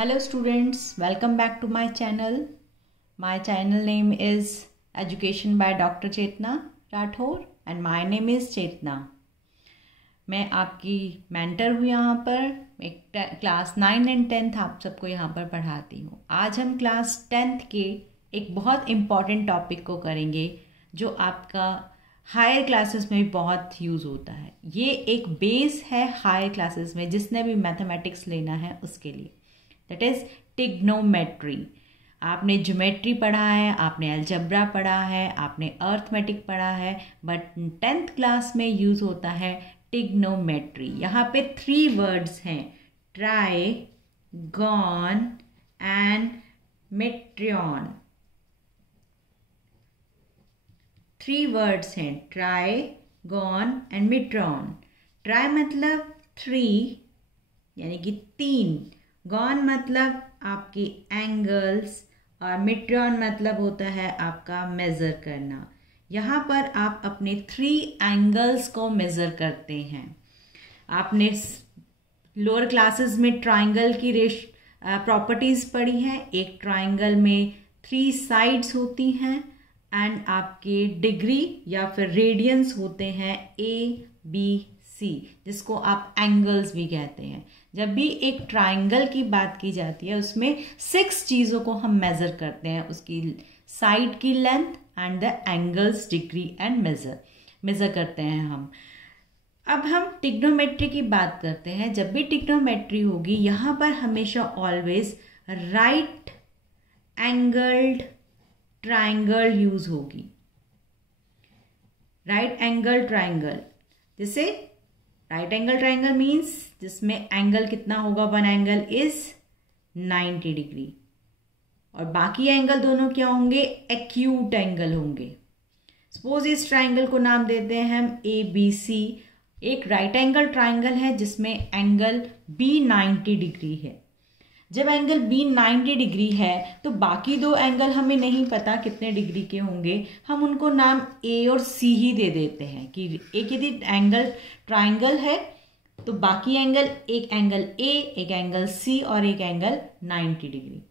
Hello students, welcome back to my channel. My channel name is Education by Dr. Chetna Rathore and my name is Chetna. मैं आपकी mentor हूँ यहाँ पर। एक class 9 and 10th आप सबको यहाँ पर पढ़ाती हूँ। आज हम क्लास 10th के एक बहुत इम्पॉर्टेंट टॉपिक को करेंगे जो आपका हायर क्लासेस में भी बहुत यूज़ होता है। ये एक बेस है हायर क्लासेस में, जिसने भी मैथमेटिक्स लेना है उसके लिए। That is trigonometry. आपने ज्योमेट्री पढ़ा है, आपने अलजेब्रा पढ़ा है, आपने अर्थमेटिक पढ़ा है, बट 10th क्लास में यूज होता है टिग्नोमेट्री। यहाँ पे 3 वर्ड्स हैं, ट्राई, गॉन एंड मेट्रियन। 3 वर्ड्स हैं, ट्राई, गॉन एंड मेट्रियन। ट्राई मतलब 3 यानी कि 3, गॉन मतलब आपकी एंगल्स और मेट्रियन मतलब होता है आपका मेज़र करना। यहाँ पर आप अपने 3 एंगल्स को मेज़र करते हैं। आपने लोअर क्लासेस में ट्राइंगल की प्रॉपर्टीज़ पढ़ी हैं। एक ट्राइंगल में 3 साइड्स होती हैं एंड आपके डिग्री या फिर रेडियंस होते हैं ABC, जिसको आप एंगल्स भी कहते हैं। जब भी एक ट्राइंगल की बात की जाती है उसमें 6 चीज़ों को हम मेज़र करते हैं, उसकी साइड की length and the angles, degree and measure करते हैं हम। अब हम टिग्नोमेट्री की बात करते हैं। जब भी टिग्नोमेट्री होगी यहाँ पर हमेशा always right angled triangle use होगी। राइट एंगल ट्राइंगल, जैसे राइट एंगल ट्राइंगल मीन्स जिसमें एंगल कितना होगा, 1 एंगल इज 90 डिग्री और बाकी एंगल दोनों क्या होंगे, एक्यूट एंगल होंगे। सपोज इस ट्राइंगल को नाम देते हैं हम ABC। एक राइट एंगल ट्राइंगल है जिसमें एंगल B 90 डिग्री है। जब एंगल B 90 डिग्री है तो बाकी 2 एंगल हमें नहीं पता कितने डिग्री के होंगे, हम उनको नाम A और C ही दे देते हैं कि एक यदि एंगल ट्राइंगल है तो बाकी एंगल, एक एंगल A, एक एंगल C और एक एंगल 90 डिग्री।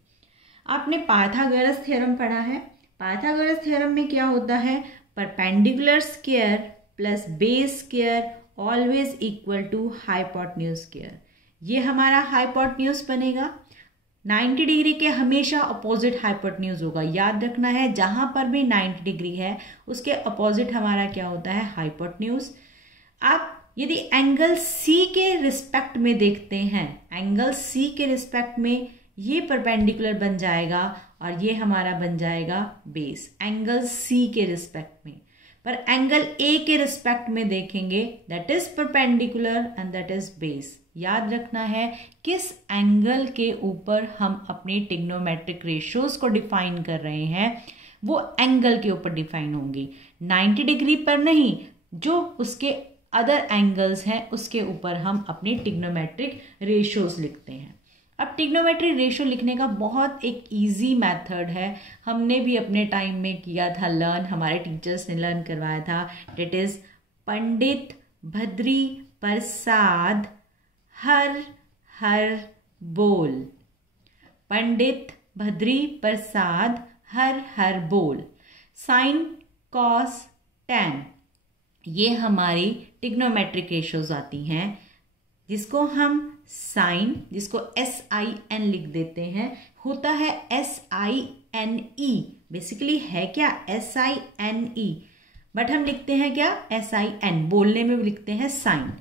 आपने पाइथागोरस थ्योरम पढ़ा है। पाइथागोरस थ्योरम में क्या होता है, perpendicular square plus base square always equal to hypotenuse square. ये हमारा हाइपोटेन्यूज बनेगा। 90 डिग्री के हमेशा अपोजिट हाइपोटेन्यूज होगा। याद रखना है, जहां पर भी 90 डिग्री है उसके अपोजिट हमारा क्या होता है, हाइपोटेन्यूज। आप यदि एंगल C के रिस्पेक्ट में देखते हैं, एंगल C के रिस्पेक्ट में ये परपेंडिकुलर बन जाएगा और ये हमारा बन जाएगा बेस, एंगल C के रिस्पेक्ट में। पर एंगल A के रिस्पेक्ट में देखेंगे, that is perpendicular and that is base. याद रखना है किस एंगल के ऊपर हम अपनी टिग्नोमेट्रिक रेशियोज को डिफाइन कर रहे हैं, वो एंगल के ऊपर डिफाइन होंगी, 90 डिग्री पर नहीं। जो उसके अदर एंगल्स हैं उसके ऊपर हम अपनी टिग्नोमेट्रिक रेशियोज लिखते हैं। अब टिग्नोमेट्रिक रेशियो लिखने का बहुत एक इजी मेथड है, हमने भी अपने टाइम में किया था लर्न, हमारे टीचर्स ने लर्न करवाया था। डेट इज पंडित भद्री प्रसाद हर हर बोल। पंडित भद्री प्रसाद हर हर बोल। साइन कॉस टैन, ये हमारी टिग्नोमेट्रिक रेशियोज आती हैं, जिसको हम साइन, जिसको SIN लिख देते हैं, होता है SINE। बेसिकली है क्या, SINE, बट हम लिखते हैं क्या, SIN। बोलने में भी लिखते हैं साइन।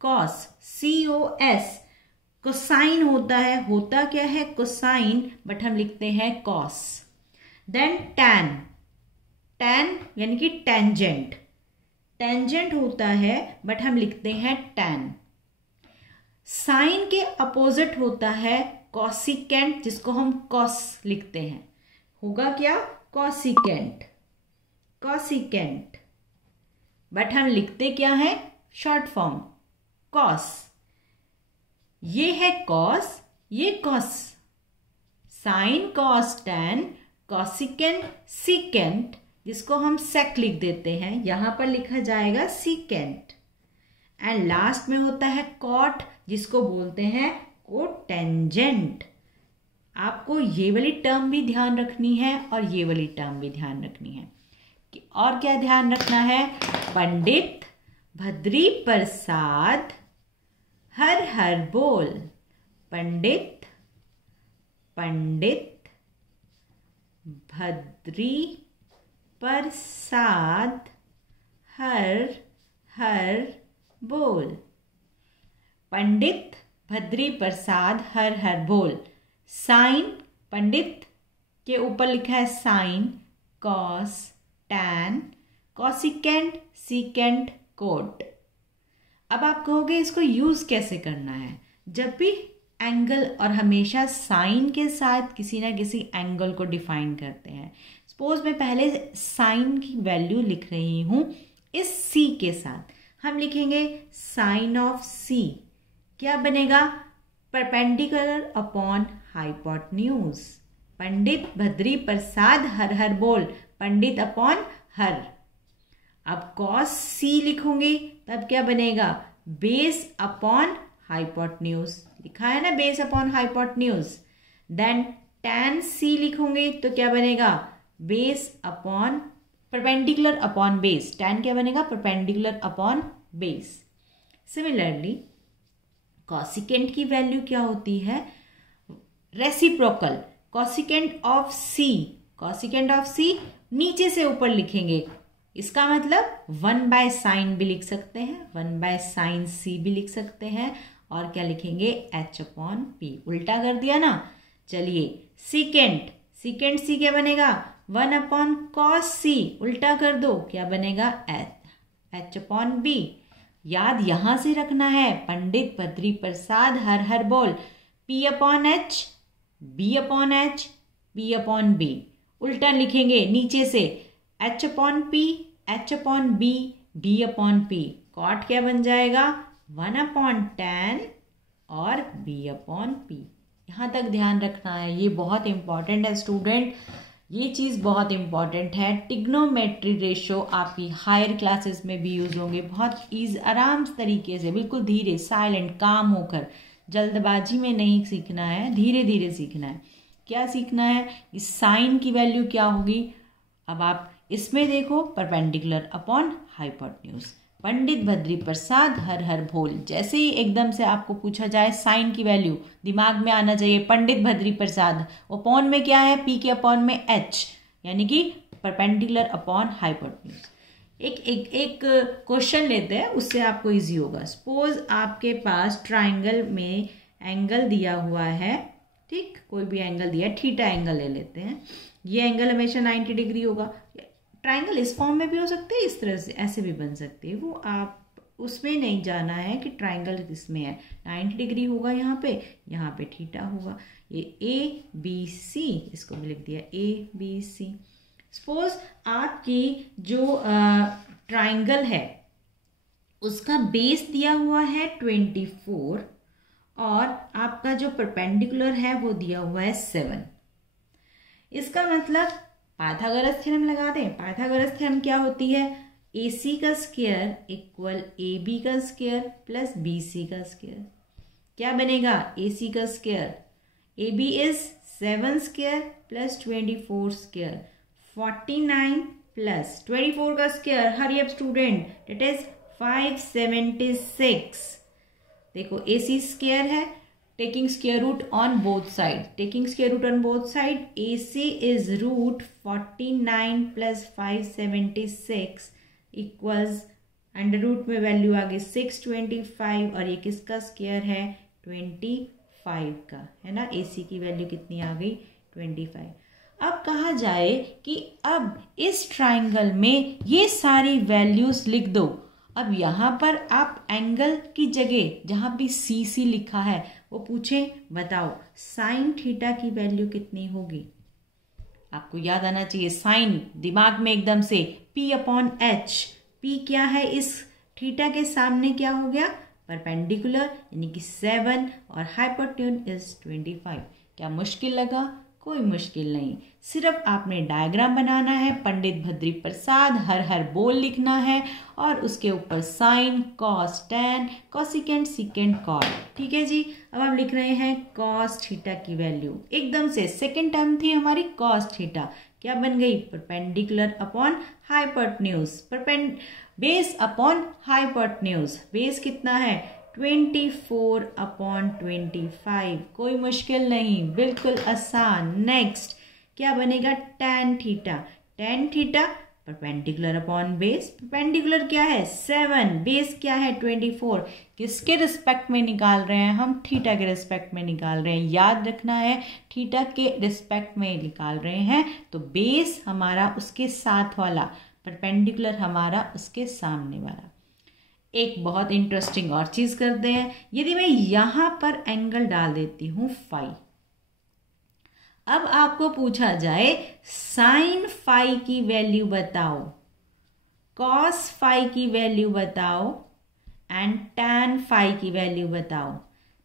कॉस, COS, कोसाइन होता क्या है, कोसाइन, बट हम लिखते हैं कॉस। देन टैन, टैन यानी कि टेंजेंट, टेंजेंट होता है बट हम लिखते हैं टैन। साइन के अपोजिट होता है कॉसिकेंट, जिसको हम कॉस लिखते हैं, होगा क्या, कॉसिकेंट, कॉसिकेंट, बट हम लिखते क्या है, शॉर्ट फॉर्म कॉस। ये है कॉस, ये cos. Sign cos tan cosecant secant, जिसको हम सेक लिख देते हैं, यहां पर लिखा जाएगा सीकेंट। एंड लास्ट में होता है कॉट, जिसको बोलते हैं कोटेंजेंट। आपको ये वाली टर्म भी ध्यान रखनी है और ये वाली टर्म भी ध्यान रखनी है। और क्या ध्यान रखना है? पंडित भद्री प्रसाद हर हर बोल। पंडित भद्री प्रसाद हर हर बोल। पंडित भद्री प्रसाद हर हर बोल। साइन, पंडित के ऊपर लिखा है sine, cos, tan, cosecant, secant, cot. अब आप कहोगे इसको यूज कैसे करना है? जब भी एंगल, और हमेशा साइन के साथ किसी ना किसी एंगल को डिफाइन करते हैं। सपोज मैं पहले साइन की वैल्यू लिख रही हूं इस सी के साथ, हम लिखेंगे साइन ऑफ सी। क्या बनेगा? Perpendicular upon hypotenuse. Pandit Badri Prasad हर हर बोल, पंडित अपॉन हर। अब कॉस सी लिखूंगी तब क्या बनेगा? Base upon hypotenuse. लिखा है ना, base upon hypotenuse. Then tan C लिखूंगी तो क्या बनेगा? Base upon perpendicular upon base. Tan क्या बनेगा? Perpendicular upon base. Similarly cosecant की वैल्यू क्या होती है? Reciprocal. Cosecant of C, cosecant of C नीचे से ऊपर लिखेंगे। इसका मतलब 1 बाय साइन भी लिख सकते हैं, 1 बाय साइन सी भी लिख सकते हैं। और क्या लिखेंगे? H upon P. उल्टा कर दिया ना। चलिए सीकेंट, सीकेंट सी क्या बनेगा? 1 अपॉन कॉस सी। उल्टा कर दो, क्या बनेगा? H upon B. याद यहां से रखना है, पंडित भद्री प्रसाद हर हर बोल। P upon H, B upon H, P upon B. उल्टा लिखेंगे नीचे से, H upon P, H upon B, B upon P. Cot क्या बन जाएगा? 1 अपॉन टैन और बी अपॉन पी। यहाँ तक ध्यान रखना है, ये बहुत इंपॉर्टेंट है स्टूडेंट, ये चीज़ बहुत इंपॉर्टेंट है। टिग्नोमेट्री रेशो आपकी हायर क्लासेस में भी यूज होंगे, बहुत आराम तरीके से, बिल्कुल धीरे, साइलेंट, काम होकर। जल्दबाजी में नहीं सीखना है, धीरे धीरे सीखना है। क्या सीखना है? इस साइन की वैल्यू क्या होगी? अब आप इसमें देखो, perpendicular upon hypotenuse. Pandit Badri Prasad हर हर बोल। जैसे ही एकदम से आपको पूछा जाए साइन की वैल्यू, दिमाग में आना चाहिए पंडित भद्री प्रसाद। अपॉन में क्या है? पी के अपॉन में एच, यानी कि परपेंडिकुलर अपॉन हाइपोटेन्यूज। एक क्वेश्चन लेते हैं, उससे आपको इजी होगा। सपोज आपके पास ट्राइंगल में एंगल दिया हुआ है, ठीक, कोई भी एंगल दिया है, थीटा एंगल ले लेते हैं। ये एंगल हमेशा 90 डिग्री होगा। ट्राइंगल इस फॉर्म में भी हो सकते हैं, इस तरह से ऐसे भी बन सकते हैं। वो आप उसमें नहीं जाना है कि ट्राइंगल किसमें है। 90 डिग्री होगा यहाँ पे थीटा होगा। ये ए बी सी, इसको भी लिख दिया ए बी सी। सपोज आपकी जो ट्राइंगल है उसका बेस दिया हुआ है 24 और आपका जो परपेंडिकुलर है वो दिया हुआ है 7। इसका मतलब पाइथागोरस थ्योरम लगा दें। पाइथागोरस थ्योरम क्या होती है? AC का स्क्वायर इक्वल AB का स्क्वायर प्लस BC का स्क्वायर। क्या बनेगा? AC का square, AB is 7 square plus 24 square, 49 plus 24 का square, hurry up student, it is 576। देखो AC स्क्वायर है, taking square root on both sides. Taking square root on both sides, AC is root 49 plus 576 equals under root में value आ गई 625 और ये किसका square है? 25 का, है ना। AC की वैल्यू कितनी आ गई? 25। अब कहा जाए कि अब इस ट्राइंगल में ये सारी वैल्यूज लिख दो। अब यहाँ पर आप एंगल की जगह जहाँ भी CC लिखा है वो पूछे बताओ साइन थीटा की वैल्यू कितनी होगी? आपको याद आना चाहिए साइन, दिमाग में एकदम से P अपॉन एच। P क्या है? इस थीटा के सामने क्या हो गया? परपेंडिकुलर, यानी कि 7 और हाइपोटेन्यूज इज 25। क्या मुश्किल लगा? कोई मुश्किल नहीं, सिर्फ आपने डायग्राम बनाना है, पंडित भद्री प्रसाद हर हर बोल लिखना है और उसके ऊपर sine, cos, tan, cosecant, secant, cot. ठीक है जी। अब हम लिख रहे हैं कॉस थीटा की वैल्यू एकदम से, सेकेंड टर्म थी हमारी कॉस थीटा, क्या बन गई, perpendicular upon hypotenuse, base upon hypotenuse. Base कितना है 24 अपॉन 25, कोई मुश्किल नहीं, बिल्कुल आसान। नेक्स्ट क्या बनेगा, tan theta, tan theta perpendicular upon base, perpendicular क्या है 7, बेस क्या है 24, किसके रिस्पेक्ट में निकाल रहे हैं हम, थीटा के रिस्पेक्ट में निकाल रहे हैं, याद रखना है थीटा के रिस्पेक्ट में निकाल रहे हैं, तो बेस हमारा उसके साथ वाला, परपेंडिकुलर हमारा उसके सामने वाला। एक बहुत इंटरेस्टिंग और चीज करते हैं, यदि मैं यहां पर एंगल डाल देती हूं फाई, अब आपको पूछा जाए साइन फाई की वैल्यू बताओ, कॉस फाई की वैल्यू बताओ एंड टैन फाई की वैल्यू बताओ।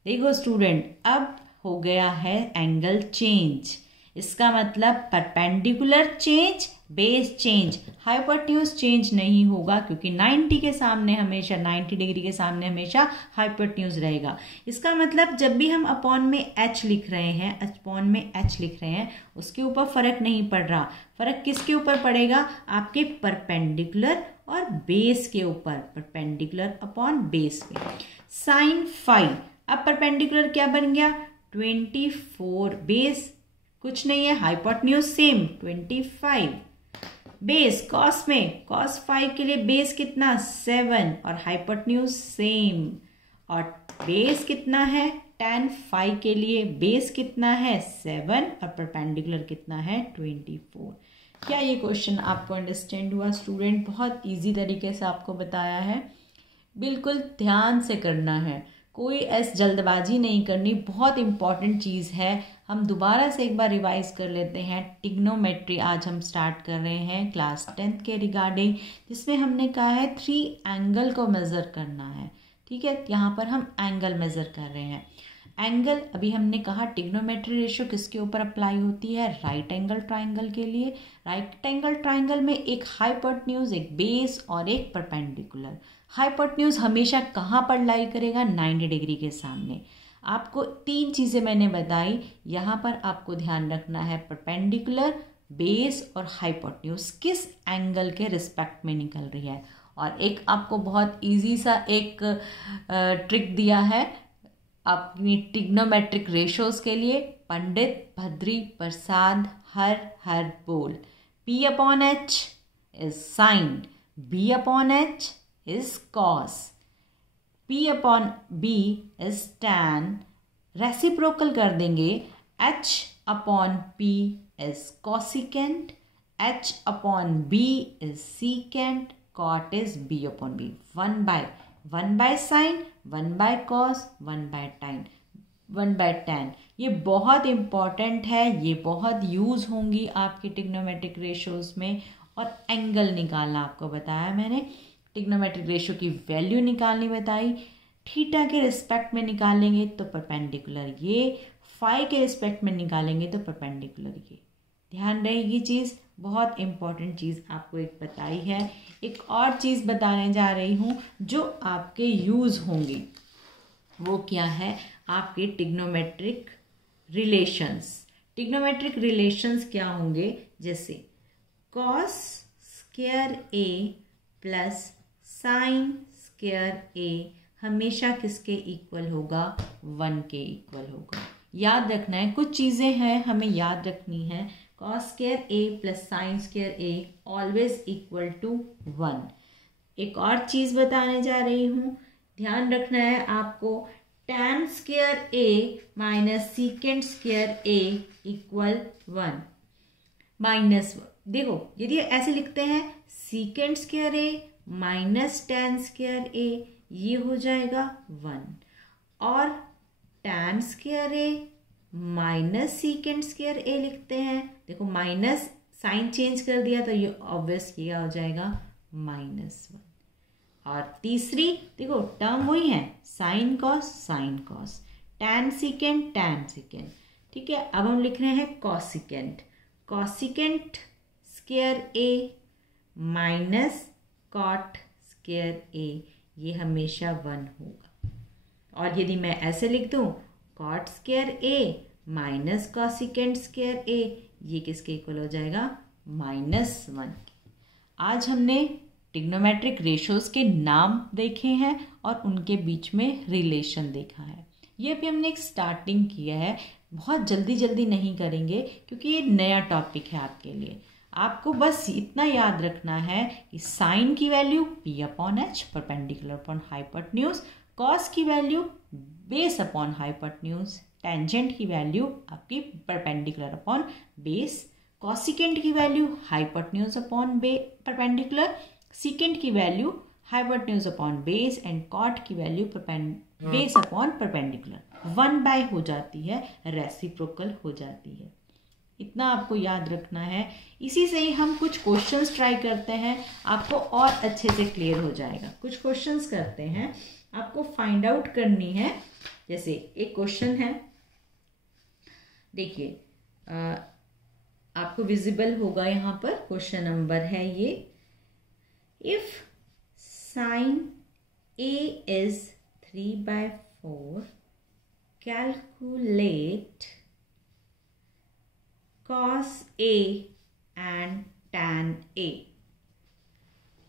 देखो स्टूडेंट, अब हो गया है एंगल चेंज, इसका मतलब perpendicular change, base change, hypotenuse change नहीं होगा क्योंकि 90 के सामने हमेशा, 90 डिग्री के सामने हमेशा हाइपोटेन्यूज रहेगा। इसका मतलब जब भी हम अपॉन में एच लिख रहे हैं, अपॉन में एच लिख रहे हैं, उसके ऊपर फर्क नहीं पड़ रहा, फर्क किसके ऊपर पड़ेगा, आपके परपेंडिकुलर और बेस के ऊपर, परपेंडिकुलर अपॉन बेस पे। साइन फाई, अब परपेंडिकुलर क्या बन गया 24, बेस कुछ नहीं है, हाइपोटेन्यूज सेम 25, बेस कॉस में, कॉस फाई के लिए बेस कितना 7 और हाइपोटेन्यूज सेम, और बेस कितना है टैन फाई के लिए बेस कितना है 7 और परपेंडिकुलर कितना है 24। क्या ये क्वेश्चन आपको अंडरस्टैंड हुआ स्टूडेंट? बहुत इजी तरीके से आपको बताया है, बिल्कुल ध्यान से करना है, कोई ऐसी जल्दबाजी नहीं करनी, बहुत इंपॉर्टेंट चीज़ है। हम दोबारा से एक बार रिवाइज कर लेते हैं। टिग्नोमेट्री आज हम स्टार्ट कर रहे हैं क्लास 10th के रिगार्डिंग, जिसमें हमने कहा है 3 एंगल को मेज़र करना है। ठीक है, यहाँ पर हम एंगल मेज़र कर रहे हैं। एंगल अभी हमने कहा टिग्नोमेट्री रेशियो किसके ऊपर अप्लाई होती है, राइट एंगल ट्राइंगल के लिए। राइट एंगल ट्राइंगल में एक हाइपोटेन्यूज, एक बेस और एक परपेंडिकुलर। हाइपोटेन्यूज हमेशा कहाँ पर लाई करेगा, 90 डिग्री के सामने। आपको 3 चीज़ें मैंने बताई, यहाँ पर आपको ध्यान रखना है परपेंडिकुलर, बेस और हाइपोटेन्यूज किस एंगल के रिस्पेक्ट में निकल रही है। और एक आपको बहुत इजी सा एक ट्रिक दिया है अपनी टिग्नोमेट्रिक रेशियोज के लिए, पंडित भद्री प्रसाद हर हर बोल, P upon H is sine, B upon H is cos, P upon B is tan, reciprocal कर देंगे, H upon P is cosecant, H upon B is secant, cot is B upon B, 1 by sin, 1 by cos, 1 by tan, 1 by tan। ये बहुत important है, ये बहुत use होंगी आपकी trigonometric ratios में। और एंगल निकालना आपको बताया मैंने, टिग्नोमेट्रिक रेशियो की वैल्यू निकालनी बताई, थीटा के रिस्पेक्ट में निकालेंगे तो परपेंडिकुलर ये, फाई के रिस्पेक्ट में निकालेंगे तो परपेंडिकुलर ये। ध्यान रहेगी चीज़, बहुत इंपॉर्टेंट चीज़ आपको एक बताई है। एक और चीज़ बताने जा रही हूँ जो आपके यूज़ होंगी, वो क्या है, आपके टिग्नोमेट्रिक रिलेशंस। टिग्नोमेट्रिक रिलेशंस क्या होंगे, जैसे cos square A plus sine square ए हमेशा किसके इक्वल होगा, 1 के इक्वल होगा। याद रखना है, कुछ चीज़ें हैं हमें याद रखनी है। Cos square A plus sine square A always equal to 1। एक और चीज़ बताने जा रही हूँ, ध्यान रखना है आपको, टैन स्क्वायर ए माइनस सीकेंट स्क्वायर ए इक्वल 1 -1। देखो यदि ऐसे लिखते हैं सीकेंट स्क्वायर ए माइनस टैन स्क्वायर ए, ये हो जाएगा 1, और टैन स्क्वायर ए माइनस सीकेंट स्क्वायर ए लिखते हैं, देखो माइनस साइन चेंज कर दिया तो ये ऑब्वियस क्या हो जाएगा -1। और तीसरी देखो टर्म वही है, साइन कॉस, टैन सीकेंट, ठीक है। अब हम लिख रहे हैं कॉसिकेंट, कॉसिकेंट स्क्वायर ए माइनस कॉट स्क्वायर ए, ये हमेशा 1 होगा। और यदि मैं ऐसे लिख दूं कॉट स्क्वायर ए माइनस कॉसिकेंट स्क्वायर ए, ये किसके इक्वल हो जाएगा, -1। आज हमने ट्रिग्नोमेट्रिक रेशोज के नाम देखे हैं और उनके बीच में रिलेशन देखा है। ये भी हमने एक स्टार्टिंग किया है, बहुत जल्दी जल्दी नहीं करेंगे क्योंकि ये नया टॉपिक है आपके लिए। आपको बस इतना याद रखना है कि साइन की value P/H perpendicular upon hypotenuse, cos की value base upon hypotenuse, tangent की वैल्यू आपकी परपेंडिकुलर अपॉन बेस, कॉसिकेंट की value hypotenuse upon perpendicular, secant की value hypotenuse upon base and cot की वैल्यू बेस अपॉन परपेंडिकुलर। 1/, हो जाती है, reciprocal हो जाती है। इतना आपको याद रखना है। इसी से ही हम कुछ क्वेश्चंस ट्राई करते हैं, आपको और अच्छे से क्लियर हो जाएगा। कुछ क्वेश्चंस करते हैं, आपको फाइंड आउट करनी है। जैसे एक क्वेश्चन है, देखिए आपको विजिबल होगा यहाँ पर, क्वेश्चन नंबर है ये, if sine A is 3/4, calculate cos A and tan A।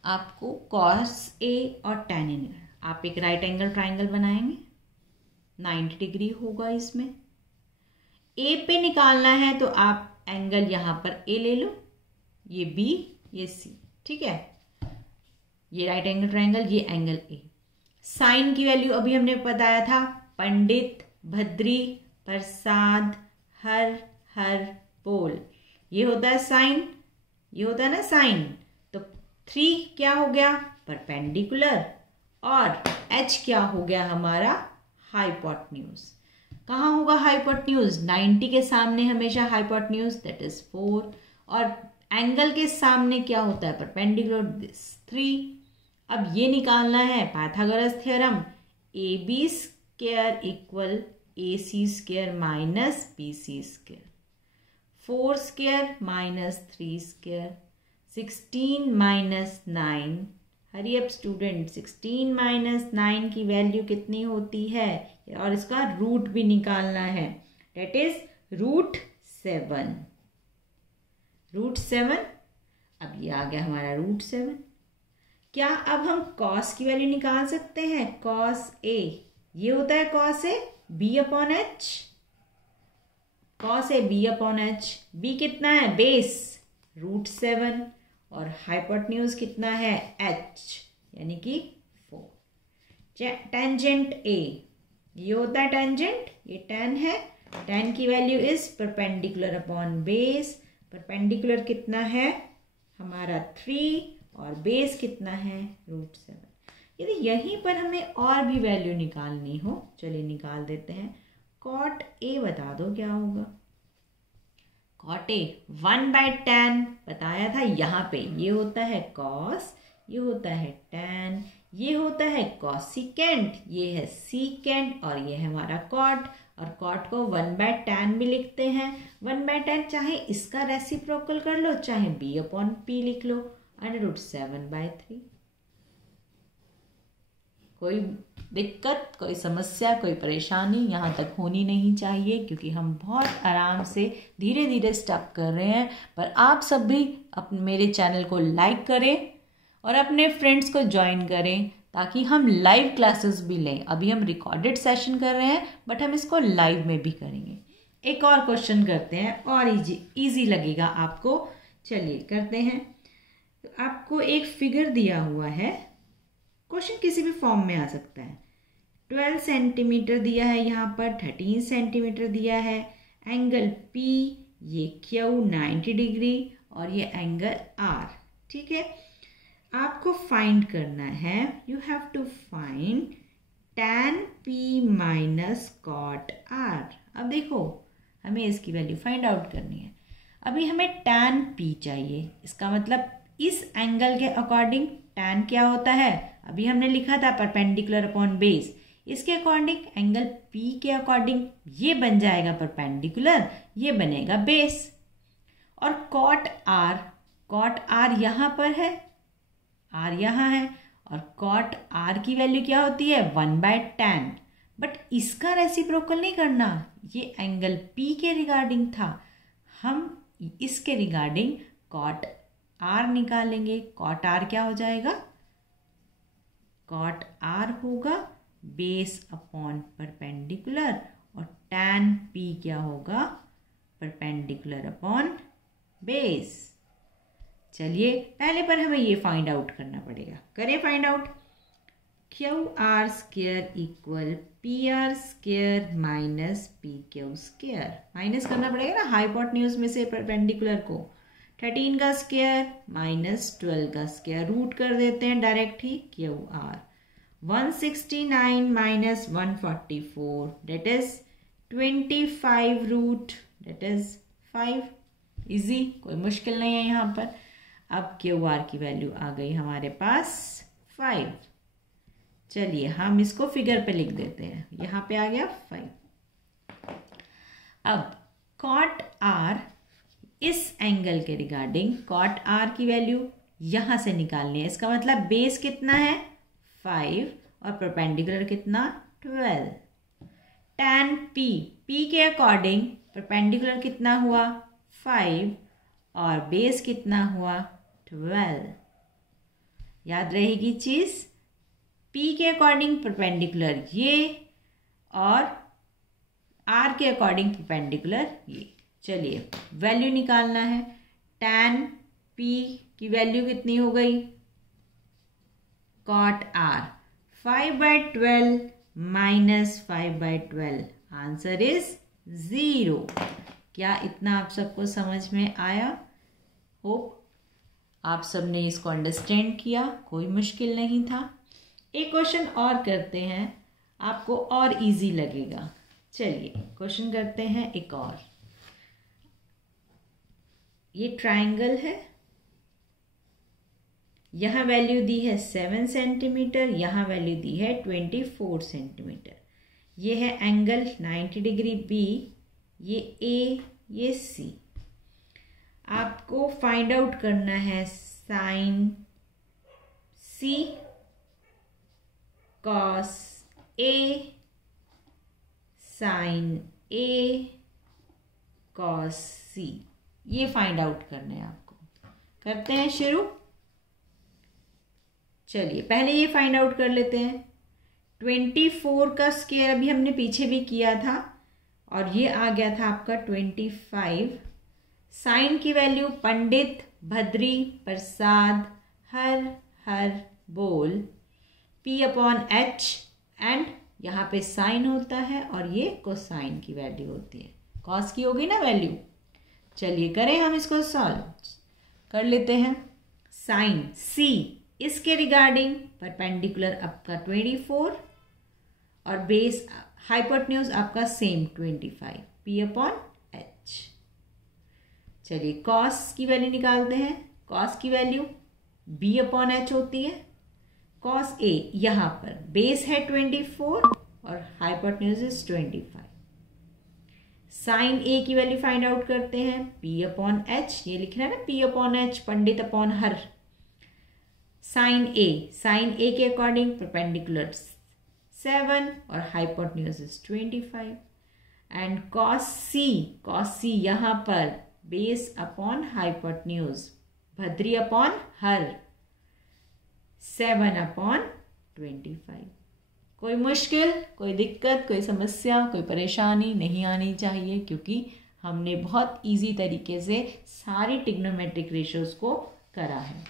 आपको cos A और tan A, आप एक राइट एंगल ट्राइंगल बनाएंगे, 90 डिग्री होगा इसमें। A पे निकालना है तो आप एंगल यहाँ पर A ले लो, ये B, ये C, ठीक है। ये राइट एंगल ट्राइंगल, ये एंगल A। साइन की वैल्यू अभी हमने बताया था, पंडित, भद्री, प्रसाद, हर, पोल, ये होता है साइन, ये होता है ना साइन। तो 3 क्या हो गया, परपेंडिकुलर, और H क्या हो गया हमारा, हाइपोटेन्यूज। कहाँ होगा हाइपोटेन्यूज, 90 के सामने हमेशा हाइपोटेन्यूज, दैट इज 4, और एंगल के सामने क्या होता है, परपेंडिकुलर, दिस 3। अब ये निकालना है Pythagoras theorem, AB square equal AC square minus BC square, 4 square minus 3 square, 16 minus 9, hurry up student, 16 minus 9 की वैल्यू कितनी होती है, और इसका रूट भी निकालना है, डेट इज √7। √7, अब ये आ गया हमारा √7। क्या अब हम cos की वैल्यू निकाल सकते हैं, cos A, ये होता है cos A B/H, cos A B/H, B कितना है, बेस √7, और हाइपोटेन्यूज कितना है, H, यानी कि 4। टेंजेंट A, ये होता है टेंजेंट, ये tan है, tan की value is perpendicular upon base, perpendicular कितना है हमारा 3, और बेस कितना है √7। यदि यहीं पर हमें और भी वैल्यू निकालनी हो, चलिए निकाल देते हैं। cot A बता दो क्या होगा, cot A 1/tan बताया था, यहाँ पे ये होता है cos, ये होता है tan, ये होता है cosecant, ये है secant, और ये है हमारा cot, और cot को 1/tan भी लिखते हैं। 1/tan चाहे इसका रेसिप्रोकल कर लो, चाहे B/P लिख लो, √7/3। कोई दिक्कत, कोई समस्या, कोई परेशानी यहाँ तक होनी नहीं चाहिए, क्योंकि हम बहुत आराम से धीरे धीरे स्टेप कर रहे हैं। पर आप सब भी मेरे चैनल को लाइक करें और अपने फ्रेंड्स को ज्वाइन करें, ताकि हम लाइव क्लासेस भी लें। अभी हम रिकॉर्डेड सेशन कर रहे हैं, बट हम इसको लाइव में भी करेंगे। एक और क्वेश्चन करते हैं, और इजी लगेगा आपको। चलिए करते हैं। तो आपको एक फिगर दिया हुआ है, क्वेश्चन किसी भी फॉर्म में आ सकता है। 12 सेंटीमीटर दिया है, यहाँ पर 13 सेंटीमीटर दिया है, एंगल P, ये Q 90 डिग्री, और ये एंगल R, ठीक है। आपको फाइंड करना है, you have to find tan P minus cot R। अब देखो हमें इसकी वैल्यू फाइंड आउट करनी है। अभी हमें tan P चाहिए, इसका मतलब इस एंगल के अकॉर्डिंग tan क्या होता है, अभी हमने लिखा था परपेंडिकुलर अपॉन बेस, इसके अकॉर्डिंग एंगल पी के अकॉर्डिंग ये बन जाएगा परपेंडिकुलर, ये बनेगा बेस। और कॉट आर यहाँ पर है, आर यहाँ है, और कॉट आर की वैल्यू क्या होती है 1/tan। बट इसका रेसिप्रोकल नहीं करना, ये एंगल पी के रिगार्डिंग था, हम इसके रिगार्डिंग कॉट आर निकालेंगे। कॉट आर क्या हो जाएगा, कॉट आर होगा बेस अपॉन परपेंडिकुलर, और tan p क्या होगा परपेंडिकुलर अपॉन बेस। चलिए पहले पर हमें ये फाइंड आउट करना पड़ेगा, करें find out. Q R square equal P R square minus P Q square, minus करना पड़ेगा ना हाइपोटेन्यूज में से परपेंडिकुलर को। 13 का स्क्वायर माइनस 12 का स्क्वायर, रूट कर देते हैं डायरेक्ट ही, Q R 169 minus 144 that is 25 root that is 5। Easy, कोई मुश्किल नहीं है यहाँ पर। अब क्यू आर की वैल्यू आ गई हमारे पास 5। चलिए हम इसको फिगर पे लिख देते हैं, यहाँ पे आ गया 5। अब कॉट आर, इस एंगल के रिगार्डिंग कॉट आर की वैल्यू यहां से निकालनी है। इसका मतलब बेस कितना है 5 और परपेंडिकुलर कितना 12। tan p के अकॉर्डिंग परपेंडिकुलर कितना हुआ 5 और बेस कितना हुआ 12। याद रहेगी चीज, p के अकॉर्डिंग परपेंडिकुलर ये और r के अकॉर्डिंग परपेंडिकुलर ये। चलिए वैल्यू निकालना है। tan p की वैल्यू कितनी हो गई, cot r 5/12 minus 5/12, answer is 0। क्या इतना आप सबको समझ में आया? होप आप सबने इसको अंडरस्टैंड किया, कोई मुश्किल नहीं था। एक क्वेश्चन और करते हैं, आपको और इजी लगेगा। चलिए क्वेश्चन करते हैं एक और। ये ट्रायंगल है, यहाँ वैल्यू दी है 7 सेंटीमीटर, यहाँ वैल्यू दी है 24 सेंटीमीटर। ये है एंगल 90 डिग्री बी, ये ए, ये सी। आपको फाइंड आउट करना है sign C cos A, sign A cos सी, ये फाइंड आउट करना है आपको। करते हैं शुरू। चलिए पहले ये फाइंड आउट कर लेते हैं। 24 का स्क्वायर अभी हमने पीछे भी किया था और ये आ गया था आपका 25। साइन की वैल्यू पंडित, भद्री, प्रसाद, हर बोल, P/H एंड यहाँ पे साइन होता है और ये कोसाइन की वैल्यू होती है। कॉस की होगी ना वैल्यू। चलिए करें हम इसको सॉल्व, कर लेते हैं। साइन C इसके रिगार्डिंग परपेंडिकुलर आपका 24 और बेस हाइपोटेन्यूज आपका सेम 25, P/H। चलिए कॉस की वैल्यू निकालते हैं। कॉस की वैल्यू B/H होती है। कॉस A यहाँ पर बेस है 24 और हाइपोटेन्यूज इज 25। साइन A की वैल्यू फाइंड आउट करते हैं, P/H, ये लिखना है ना P/H, Pandit upon Har. Sine A के अकॉर्डिंग परपेंडिकुलर 7 और hypotenuse is 25। And cos C यहाँ पर base upon hypotenuse, Badri upon Har, 7/25। कोई मुश्किल, कोई दिक्कत, कोई समस्या, कोई परेशानी नहीं आनी चाहिए, क्योंकि हमने बहुत इजी तरीके से सारी ट्रिग्नोमेट्रिक रेशियोज को करा है।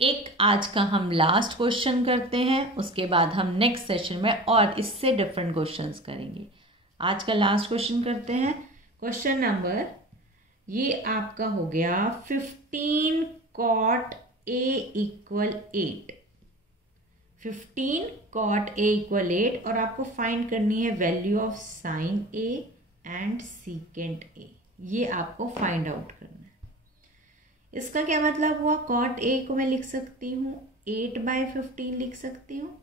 एक आज का हम लास्ट क्वेश्चन करते हैं, उसके बाद हम नेक्स्ट सेशन में और इससे डिफरेंट क्वेश्चंस करेंगे। आज का लास्ट क्वेश्चन करते हैं। क्वेश्चन नंबर ये आपका हो गया 15 cot A = 8। 15 cot A = 8 और आपको फाइंड करनी है value of sine A and secant A। ये आपको फाइंड आउट करना है। इसका क्या मतलब हुआ, cot A को मैं लिख सकती हूँ 8/15 लिख सकती हूँ,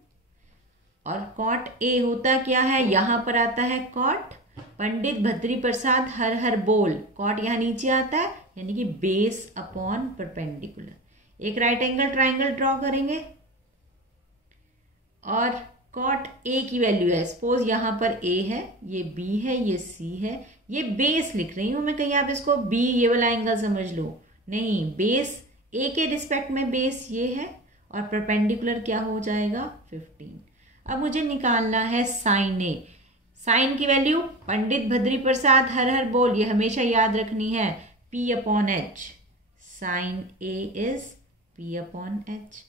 और कॉट ए होता क्या है, यहाँ पर आता है कॉट पंडित भद्री प्रसाद हर हर बोल, कॉट यहाँ नीचे आता है यानी कि बेस अपॉन परपेंडिकुलर। एक राइट एंगल ट्राइंगल ड्रॉ करेंगे और कॉट ए की वैल्यू है, सपोज यहाँ पर ए है, ये बी है, ये सी है, ये बेस लिख रही हूं मैं, कहीं आप इसको बी ये वाला एंगल समझ लो, नहीं, बेस ए के रिस्पेक्ट में बेस ये है और परपेंडिकुलर क्या हो जाएगा 15। अब मुझे निकालना है साइन ए। साइन की वैल्यू पंडित भद्री प्रसाद हर हर बोल, ये हमेशा याद रखनी है, P upon H, sine A is P upon H.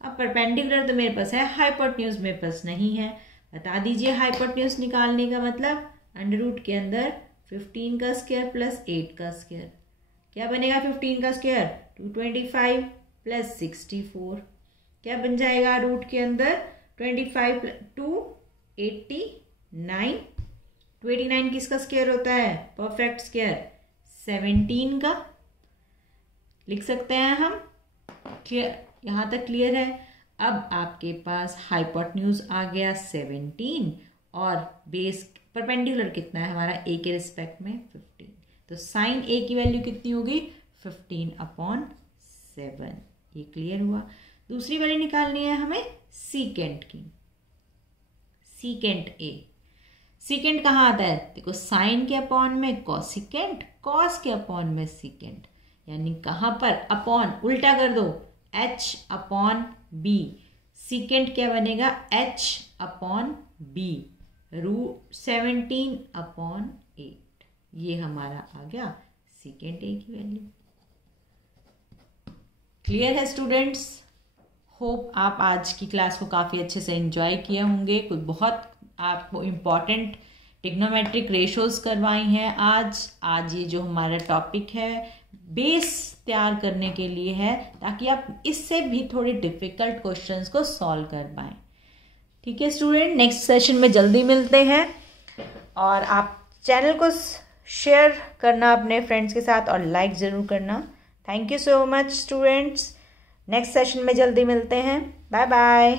अब परपेंडिकुलर तो मेरे पास है, हाइपोटेन्यूज मेरे पास नहीं है, बता दीजिए हाइपोटेन्यूज निकालने का मतलब अंडर रूट के अंदर 15 का स्क्वायर प्लस 8 का स्क्वायर, क्या बनेगा 15 का स्क्वायर 225 प्लस 64, क्या बन जाएगा रूट के अंदर 25 289, 289 किसका स्क्वायर होता है, परफेक्ट स्क्वायर 17 का, लिख सकते हैं हम। क्लियर, यहाँ तक क्लियर है। अब आपके पास हाइपोटेन्यूज आ गया 17 और बेस परपेंडिकुलर कितना है हमारा ए के रिस्पेक्ट में 15, तो साइन ए की वैल्यू कितनी होगी 15 अपॉन 7। ये क्लियर हुआ। दूसरी वाली निकालनी है हमें सीकेंट की, सीकेंट ए। सीकेंट कहाँ आता है, देखो साइन के अपॉन में कॉसिकेंट, कॉस के अपॉन में सीकेंट, यानी कहाँ पर अपॉन, उल्टा कर दो, h अपॉन बी, सीकेंट क्या बनेगा h upon B, root 17 upon 8, ये हमारा आ गया सीकेंट ए की वैल्यू। क्लियर है स्टूडेंट्स? होप आप आज की क्लास को काफ़ी अच्छे से एंजॉय किए होंगे। कुछ बहुत आपको इम्पॉर्टेंट ट्रिग्नोमेट्रिक रेशोज करवाई हैं आज ये जो हमारा टॉपिक है बेस तैयार करने के लिए है, ताकि आप इससे भी थोड़े डिफिकल्ट क्वेश्चंस को सॉल्व कर पाएँ। ठीक है स्टूडेंट, नेक्स्ट सेशन में जल्दी मिलते हैं और आप चैनल को शेयर करना अपने फ्रेंड्स के साथ और लाइक ज़रूर करना। Thank you so much students, next session में जल्दी मिलते हैं, बाय बाय।